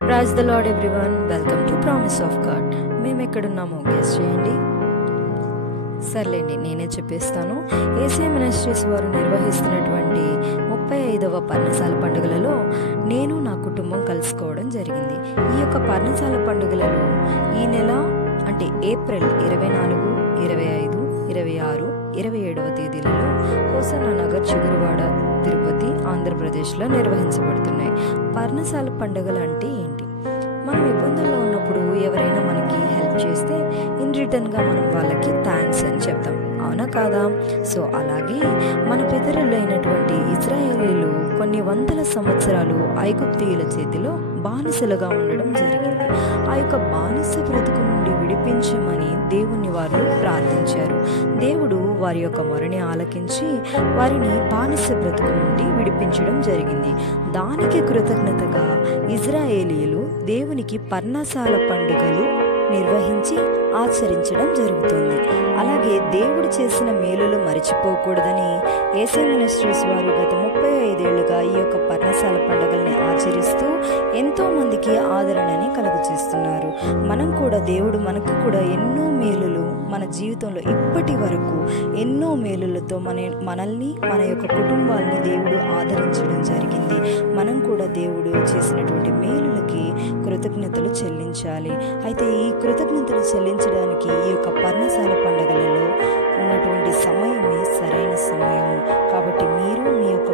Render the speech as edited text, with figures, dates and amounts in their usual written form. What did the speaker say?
Praise the Lord everyone, welcome to Promise of God. మేము ఎక్కడున్నామో guess చేయండి. సర్లేండి, నేనే చెప్పేస్తాను. ఏసీఎం మినిస్ట్రీస్ వారు నిర్వహిస్తున్నటువంటి 35వ పర్ణశాల పండుగలలో నేను నా కుటుంబం కలుసుకోవడం జరిగింది. ఈ యొక్క పర్ణశాల పండుగలలో ఈ నెల అంటే ఏప్రిల్ 24, 25, 26, 27వ తేదీలలో హోసన్నా నగర్, చిగురువాడ, తిరుపతి, ఆంధ్రప్రదేశ్లో నిర్వహించబడుతున్నాయి. పర్ణశాల పండుగలు అంటే ఏంటి? మనం ఇబ్బందుల్లో ఉన్నప్పుడు ఎవరైనా మనకి హెల్ప్ చేస్తే ఇన్ రిటర్న్గా మనం వాళ్ళకి థ్యాంక్స్ అని చెప్తాం, అవునా కాదా? సో అలాగే మన పితరులైనటువంటి ఇజ్రాయేలీలు కొన్ని వందల సంవత్సరాలు ఐగుప్తీయుల చేతిలో బానిసలుగా ఉండడం జరిగింది. ఆ యొక్క బానిస బ్రతుకు నుండి విడిపించమని దేవుని వారు ప్రార్థించారు. దేవుడు వారి యొక్క మొరని ఆలకించి వారిని బానిస బ్రతుకు నుండి విడిపించడం జరిగింది. దానికి కృతజ్ఞతగా ఇజ్రాయేలీలు దేవునికి పర్ణశాల పండుగలు నిర్వహించి ఆచరించడం జరుగుతుంది. అలాగే దేవుడు చేసిన మేలులు మరిచిపోకూడదని ఏసీఎం మినిస్ట్రీస్ వారు గత 35 ఏళ్లుగా ఈ యొక్క పర్ణశాల పండుగల్ని ఆచరిస్తూ ఎంతో మందికి ఆదరణని కలుగజేస్తున్నారు. మనం కూడా దేవుడు మనకు కూడా ఎన్నో మేలులు మన జీవితంలో ఇప్పటి వరకు ఎన్నో మేలులతో మనల్ని మన యొక్క కుటుంబాలని దేవుడు ఆదరించడం జరిగింది. మనం కూడా దేవుడు చేసినటువంటి మేలులకి కృతజ్ఞతలు చెల్లించాలి. అయితే ఈ కృతజ్ఞతలు చెల్లించడానికి ఈ యొక్క పర్ణశాల పండుగలలో ఉన్నటువంటి సమయమే సరైన సమయం. కాబట్టి మీరు మీ యొక్క